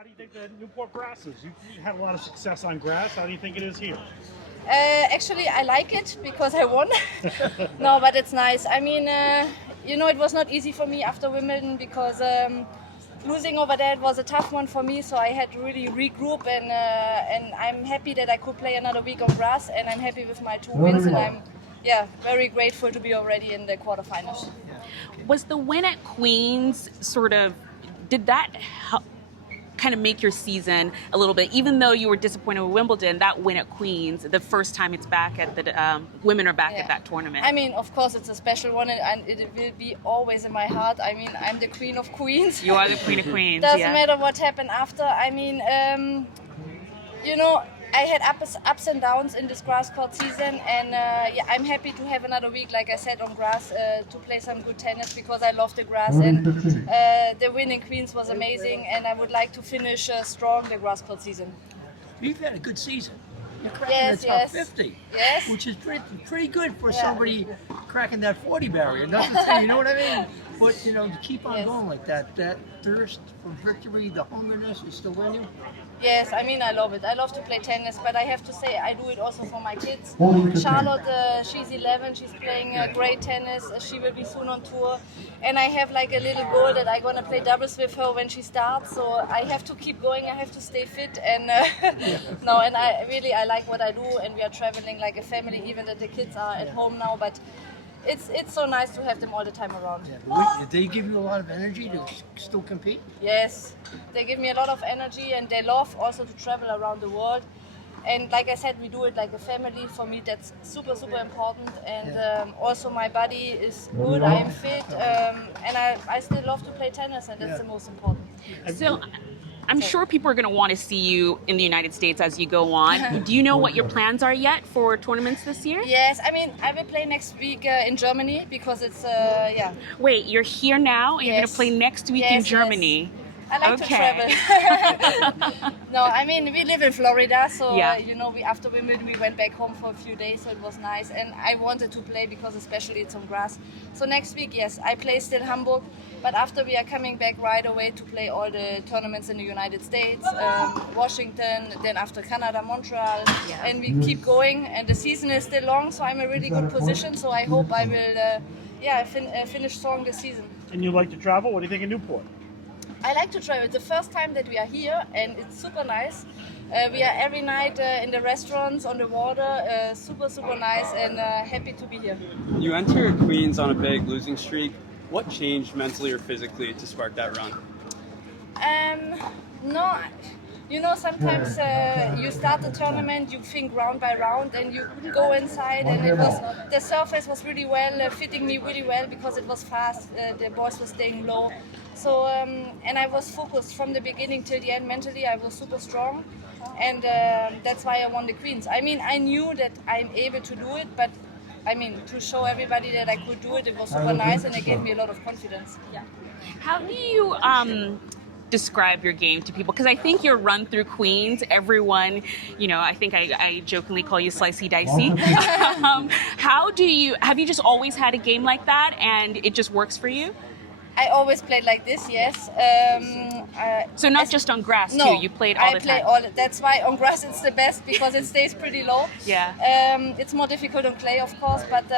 How do you think the Newport grass is? You had a lot of success on grass. How do you think it is here? Actually, I like it because I won. No, but it's nice. I mean, it was not easy for me after Wimbledon because losing over there was a tough one for me. So I had to really regroup, and I'm happy that I could play another week on grass, and I'm happy with my 2 wins, and I'm very grateful to be already in the quarterfinals. Was the win at Queens did that help kind of make your season a little bit, even though you were disappointed with Wimbledon, that win at Queens, the first time it's back at the women are back at that tournament? I mean, of course, it's a special one, and it will be always in my heart. I mean, I'm the queen of queens. You are the queen of queens. Doesn't matter what happened after. I mean, I had ups and downs in this grass court season, and I'm happy to have another week, like I said, on grass to play some good tennis because I love the grass, and the win in Queens was amazing, and I would like to finish strong the grass court season. You've had a good season. You're cracking the top 50, which is pretty good for somebody cracking that 40 barrier. Nothing to say, you know what I mean? But to keep on going like that thirst for victory, the hungerness is still in you. Yes, I mean, I love it. I love to play tennis, but I have to say I do it also for my kids. Charlotte, she's 11, she's playing great tennis. She will be soon on tour. And I have like a little goal that I'm going to play doubles with her when she starts. So I have to keep going, I have to stay fit. And I like what I do, and we are traveling like a family, even that the kids are at home now. But it's so nice to have them all the time around. Yeah, they give you a lot of energy to still compete? Yes, they give me a lot of energy, and they love also to travel around the world. And like I said, we do it like a family. For me, that's super, super important. And also my body is good, I am fit, and I still love to play tennis, and that's the most important. So I'm sure people are going to want to see you in the United States as you go on. Do you know what your plans are yet for tournaments this year? Yes, I mean, I will play next week in Germany because it's, Wait, you're here now and you're going to play next week in Germany? Yes. I like to travel. No, I mean, we live in Florida, so we after Wimbledon we went back home for a few days, so it was nice. And I wanted to play because especially it's on grass. So next week, yes, I play still Hamburg, but after we are coming back right away to play all the tournaments in the United States, Washington, then after Canada, Montreal, and we keep going. And the season is still long, so I'm in a really good position. So I hope I will, finish strong this season. And you like to travel? What do you think of Newport? I like to travel. It's the first time that we are here, and it's super nice. We are every night in the restaurants, on the water, super, super nice, and happy to be here. You enter Queens on a big losing streak. What changed mentally or physically to spark that run? No, sometimes you start the tournament, you think round by round, and you go inside, and the surface was really well, fitting me really well because it was fast. The boys were staying low. So, and I was focused from the beginning till the end. Mentally, I was super strong, and that's why I won the Queens. I mean, I knew that I'm able to do it, but I mean, to show everybody that I could do it, it was super nice, and it gave me a lot of confidence. Yeah. How do you describe your game to people? Because I think your run through Queens, everyone, I think I jokingly call you slicey dicey. Have you just always had a game like that, and it just works for you? I always played like this, yes. So not just on grass, too? You played all the time? That's why on grass it's the best, because it stays pretty low. Yeah. It's more difficult on clay, of course, but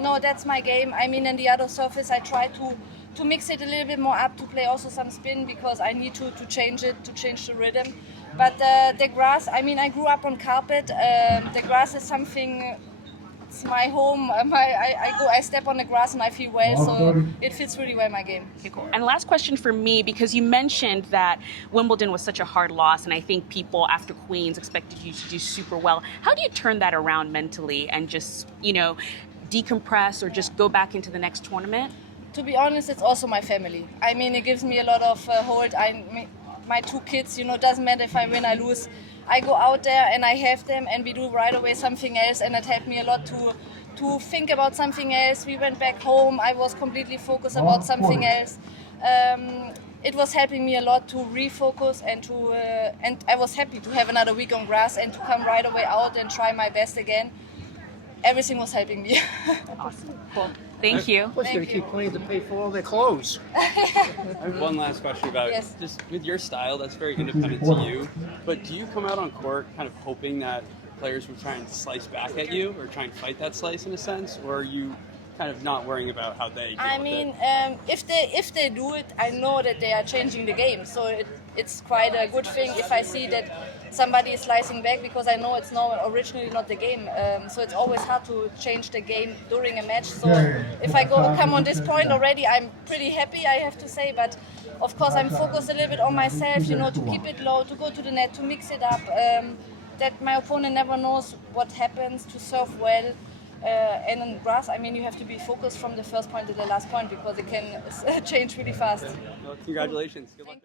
no, that's my game. I mean, in the other surface, I try to mix it a little bit more up, to play also some spin, because I need to change it, to change the rhythm. But the grass, I mean, I grew up on carpet. The grass is something... It's my home. I step on the grass and I feel well, so it fits really well my game. Okay, cool. And last question for me, because you mentioned that Wimbledon was such a hard loss, and I think people after Queens expected you to do super well. How do you turn that around mentally and just, decompress or just go back into the next tournament? To be honest, it's also my family. I mean, it gives me a lot of hold. My 2 kids, doesn't matter if I win, I lose. I go out there and I have them, and we do right away something else, and it helped me a lot to think about something else. We went back home, I was completely focused about something else. It was helping me a lot to refocus, and I was happy to have another week on grass and to come right away out and try my best again. Everything was helping me. Awesome. Cool. Thank you. Plus, they're going to keep playing to pay for all their clothes. I have one last question about just with your style that's very independent to you, but do you come out on court kind of hoping that players will try and slice back at you or try and fight that slice in a sense, or are you kind of not worrying about how they deal with it? If they do it, I know that they are changing the game, so it's quite a good thing if I see that somebody is slicing back, because I know it's originally not the game. So it's always hard to change the game during a match. So if I come on this point already, I'm pretty happy, I have to say. But of course, I'm focused a little bit on myself, to keep it low, to go to the net, to mix it up. That my opponent never knows what happens, to serve well. And in grass, I mean, you have to be focused from the first point to the last point, because it can change really fast. Well, congratulations. Good luck.